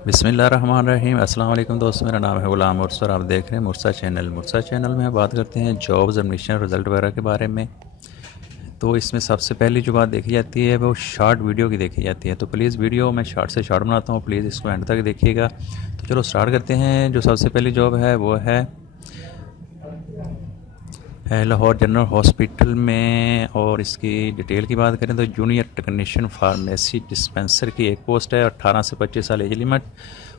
बिस्मिल्लाहिर्रहमानिर्रहीम। अस्सलाम वालेकुम दोस्तों, मेरा नाम है गुलाम मुर्सा और आप देख रहे हैं मुर्सा चैनल। मुर्सा चैनल में बात करते हैं जॉब्स, एडमिशन, रिज़ल्ट वगैरह के बारे में। तो इसमें सबसे पहली जो बात देखी जाती है वो शॉर्ट वीडियो की देखी जाती है। तो प्लीज़ वीडियो मैं शॉर्ट से शॉर्ट बनाता हूँ, प्लीज़ इसको एंड तक देखिएगा। तो चलो स्टार्ट करते हैं। जो सबसे पहली जॉब है वो है लाहौर जनरल हॉस्पिटल में, और इसकी डिटेल की बात करें तो जूनियर टेक्नीशियन फार्मेसी डिस्पेंसर की एक पोस्ट है। 18 से 25 साल एज लिमिट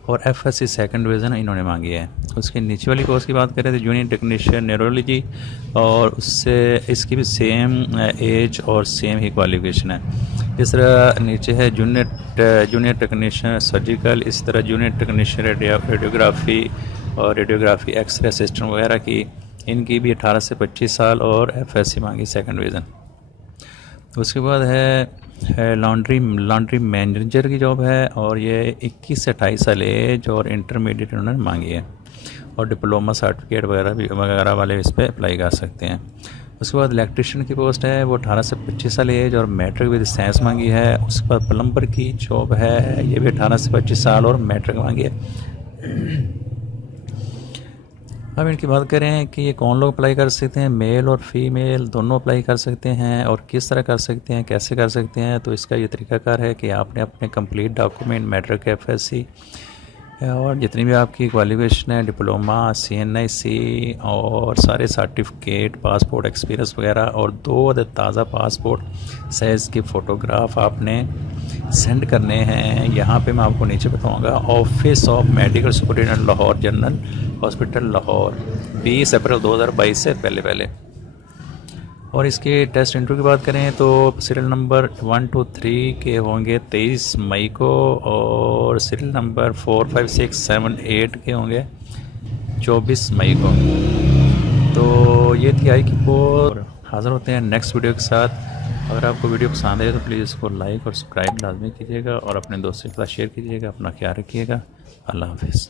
और FSC सेकंड डिवीज़न इन्होंने मांगी है। उसके नीचे वाली पोस्ट की बात करें तो जूनियर टेक्नीशियन न्यूरोलॉजी, और उससे इसकी भी सेम एज और सेम ही क्वालिफिकेशन है। इस तरह नीचे है जूनियर टेक्नीशियन सर्जिकल, इस तरह जूनियर टेक्नीशियन रेडियोग्राफी और रेडियोग्राफी एक्सरे असिस्टेंट वगैरह की, इनकी भी 18 से 25 साल और FSC मांगी सेकंड डिवीज़न। उसके बाद है लॉन्ड्री मैनेजर की जॉब है, और ये 21 से 28 साल एज और इंटरमीडिएट उन्होंने मांगी है, और डिप्लोमा सर्टिफिकेट वगैरह वाले इस पर अप्लाई कर सकते हैं। उसके बाद इलेक्ट्रिशियन की पोस्ट है, वो 18 से 25 साल एज और मैट्रिक विद साइंस मांगी है। उसके बाद प्लम्बर की जॉब है, ये भी 18 से 25 साल और मैट्रिक मांगी है। अब इनकी बात करें कि ये कौन लोग अप्लाई कर सकते हैं, मेल और फीमेल दोनों अप्लाई कर सकते हैं, और किस तरह कर सकते हैं, कैसे कर सकते हैं। तो इसका ये तरीकाकार है कि आपने अपने कंप्लीट डॉक्यूमेंट, मैट्रिक, FSC और जितनी भी आपकी क्वालिफिकेशन है, डिप्लोमा, CNIC और सारे सर्टिफिकेट, पासपोर्ट, एक्सपीरियंस वगैरह, और 2 ताज़ा पासपोर्ट साइज़ की फ़ोटोग्राफ आपने सेंड करने हैं। यहाँ पे मैं आपको नीचे बताऊँगा, office of medical superintendent Lahore general hospital Lahore, 20 अप्रैल 2022 से पहले। और इसके टेस्ट इंटरव्यू की बात करें तो सीरियल नंबर 1, 2, 3 के होंगे 23 मई को, और सीरियल नंबर 4, 5, 6, 7, 8 के होंगे 24 मई को। तो ये थी आई की पोस्ट। हाज़िर होते हैं नेक्स्ट वीडियो के साथ। अगर आपको वीडियो पसंद आए तो प्लीज़ इसको लाइक और सब्सक्राइब लाजमी कीजिएगा, और अपने दोस्तों के साथ शेयर कीजिएगा। अपना ख्याल रखिएगा। अल्लाह हाफ़िज़।